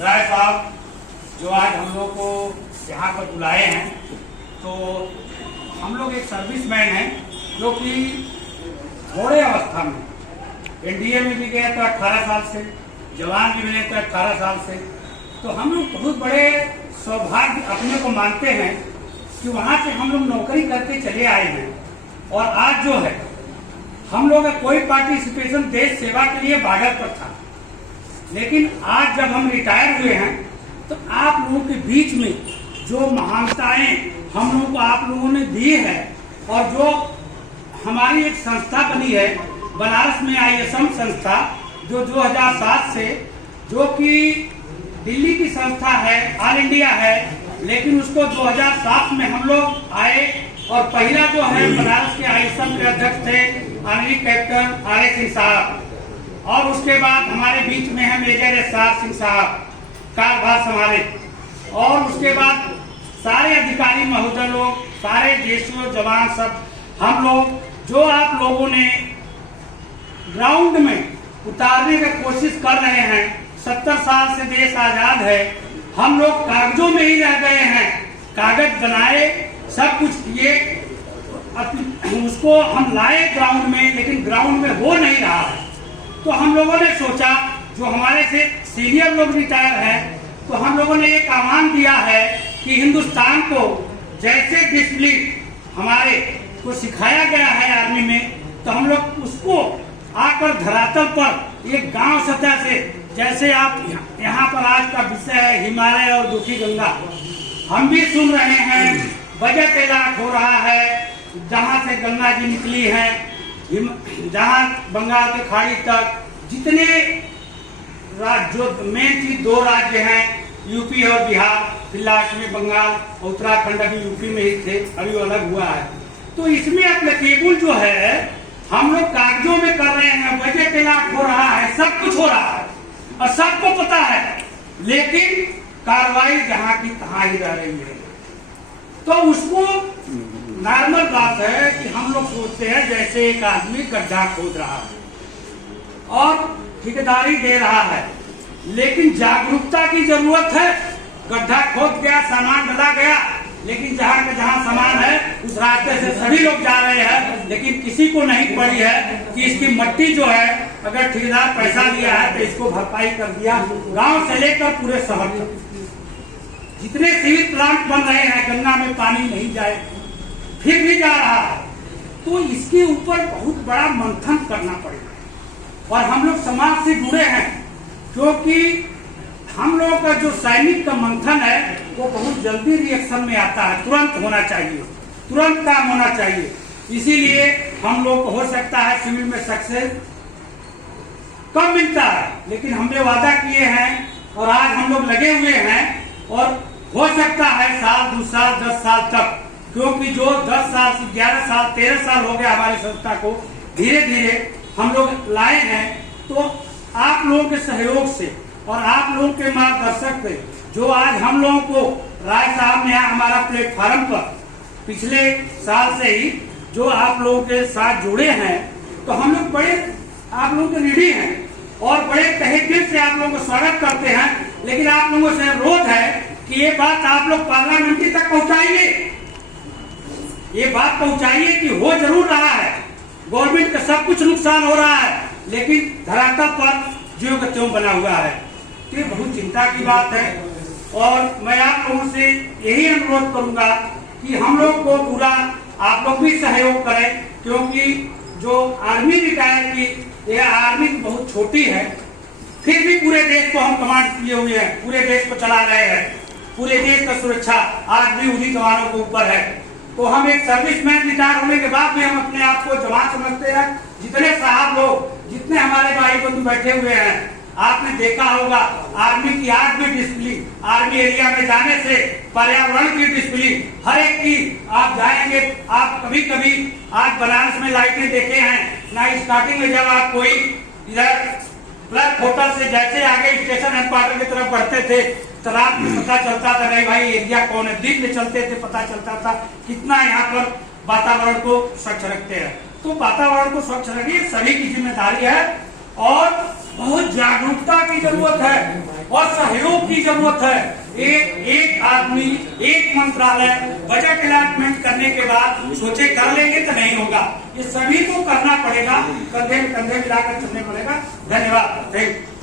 राय साहब जो आज हम लोग को यहाँ पर बुलाए हैं, तो हम लोग एक सर्विसमैन हैं जो कि थोड़े अवस्था में एनडीए में भी गए तो 18 साल से, जवान भी मिले तो 18 साल से, तो हम लोग बहुत बड़े सौभाग्य अपने को मानते हैं कि वहाँ से हम लोग नौकरी करके चले आए हैं। और आज जो है हम लोग का कोई पार्टिसिपेशन देश सेवा के लिए बॉर्डर पर था, लेकिन आज जब हम रिटायर हुए हैं तो आप लोगों के बीच में जो महानताएं हम लोगों को आप लोगों ने दी है और जो हमारी एक संस्था बनी है बनारस में ISM संस्था, जो 2007 से, जो कि दिल्ली की संस्था है, ऑल इंडिया है, लेकिन उसको 2007 में हम लोग आए और पहला जो है बनारस के ISM के अध्यक्ष थे ऑनरी कैप्टन RS सिंह साहब, और उसके बाद हमारे बीच में है मेजर SR सिंह साहब कार्यभार संभाले, और उसके बाद सारे अधिकारी महोदय लोग, सारे देशों जवान सब हम लोग जो आप लोगों ने ग्राउंड में उतारने की कोशिश कर रहे हैं। 70 साल से देश आजाद है, हम लोग कागजों में ही रह गए हैं, कागज बनाए सब कुछ किए, उसको हम लाए ग्राउंड में, लेकिन ग्राउंड में हो नहीं रहा है। तो हम लोगों ने सोचा, जो हमारे से सीनियर लोग रिटायर हैं, तो हम लोगों ने एक आह्वान दिया है कि हिंदुस्तान को जैसे डिसिप्लिन हमारे को सिखाया गया है आर्मी में, तो हम लोग उसको आकर धरातल पर एक गांव सतह से, जैसे आप यहाँ पर आज का विषय है हिमालय और दुखी गंगा, हम भी सुन रहे हैं, बजट ऐलान हो रहा है, जहाँ से गंगा जी निकली है, जहाँ बंगाल के खाड़ी तक जितने जो मेन चीज 2 राज्य हैं, यूपी और बिहार, फिर लास्ट में बंगाल, उत्तराखंड अभी यूपी में ही थे, अभी अलग हुआ है। तो इसमें एप्लीकेबल जो है हम लोग कागजों में कर रहे हैं, बजट ऐलान हो रहा है, सब कुछ हो रहा है और सबको पता है, लेकिन कार्रवाई जहाँ की तहाँ ही रह रही है। तो उसको नॉर्मल बात है कि हम लोग सोचते हैं जैसे एक आदमी गड्ढा खोद रहा है और ठेकेदारी दे रहा है, लेकिन जागरूकता की जरूरत है। गड्ढा खोद गया, सामान डाला गया, लेकिन जहाँ का जहाँ सामान है उस रास्ते से सभी लोग जा रहे हैं, लेकिन किसी को नहीं पड़ी है कि इसकी मट्टी जो है, अगर ठेकेदार पैसा लिया है तो इसको भरपाई कर दिया। गांव से लेकर पूरे शहर तक जितने सीवेज प्लांट बन रहे हैं, गंगा में पानी नहीं जाए, फिर भी जा रहा है। तो इसके ऊपर बहुत बड़ा मंथन करना पड़ेगा और हम लोग समाज से जुड़े हैं, क्योंकि हम लोगों का जो सैनिक का मंथन है वो बहुत जल्दी रिएक्शन में आता है, तुरंत होना चाहिए, तुरंत काम होना चाहिए। इसीलिए हम लोग को हो सकता है सिविल में सक्सेस कम मिलता है, लेकिन हमने वादा किए हैं और आज हम लोग लगे हुए हैं, और हो सकता है साल 2 साल 10 साल तक, क्योंकि जो 10 साल से 11 साल 13 साल हो गया हमारी संस्था को, धीरे धीरे हम लोग लाए हैं। तो आप लोगों के सहयोग से और आप लोगों के मार्गदर्शक से, जो आज हम लोगों को राय साहब ने हमारा प्लेटफार्म पर पिछले साल से ही जो आप लोगों के साथ जुड़े हैं, तो हम लोग बड़े आप लोगों के ऋणी हैं और बड़े तहे दिल से आप लोगों को स्वागत करते हैं। लेकिन आप लोगों से अनुरोध है कि ये बात आप लोग पार्लियामेंट्री तक पहुंचाइए, ये बात पहुंचाइए कि हो जरूर रहा है, गवर्नमेंट का सब कुछ नुकसान हो रहा है, लेकिन धरातल पर ज्यों का त्यों बना हुआ है। तो ये बहुत चिंता की बात है और मैं आप लोगों से यही अनुरोध करूंगा कि हम लोग को पूरा आप लोग भी सहयोग करें, क्योंकि जो आर्मी रिटायर की, यह आर्मी बहुत छोटी है, फिर भी पूरे देश को हम कमांड किए हुए हैं, पूरे देश को चला रहे हैं, पूरे देश का सुरक्षा आज भी उन्हीं जवानों के ऊपर है। तो हम एक सर्विसमैन रिटायर होने के बाद भी हम अपने आप को जवान समझते हैं। जितने साहब लोग, जितने हमारे भाई बंधु बैठे हुए हैं, आपने देखा होगा आर्मी की आज भी डिसिप्लिन, आर्मी एरिया में जाने से पर्यावरण की डिसिप्लिन, हर एक की आप जाएंगे, आप कभी कभी आज बनारस में लाइटें देखे हैं ना, स्टार्टिंग में जब आप कोई इधर क्लर्क होटल से जैसे आगे स्टेशन हेडक्वार्टर की तरफ बढ़ते थे, तो रात में पता चलता था नहीं भाई एरिया कौन है, दिन में चलते थे पता चलता था कितना यहाँ पर वातावरण को स्वच्छ रखते हैं। तो वातावरण को स्वच्छ रखिए, सभी की जिम्मेदारी है और बहुत जागरूकता की जरूरत है और सहयोग की जरूरत है। एक आदमी एक मंत्रालय बजट अलॉटमेंट करने के बाद सोचे कर लेंगे तो नहीं होगा, ये सभी को करना पड़ेगा, कंधे में कंधे मिलाकर चलने पड़ेगा। धन्यवाद। Thank you.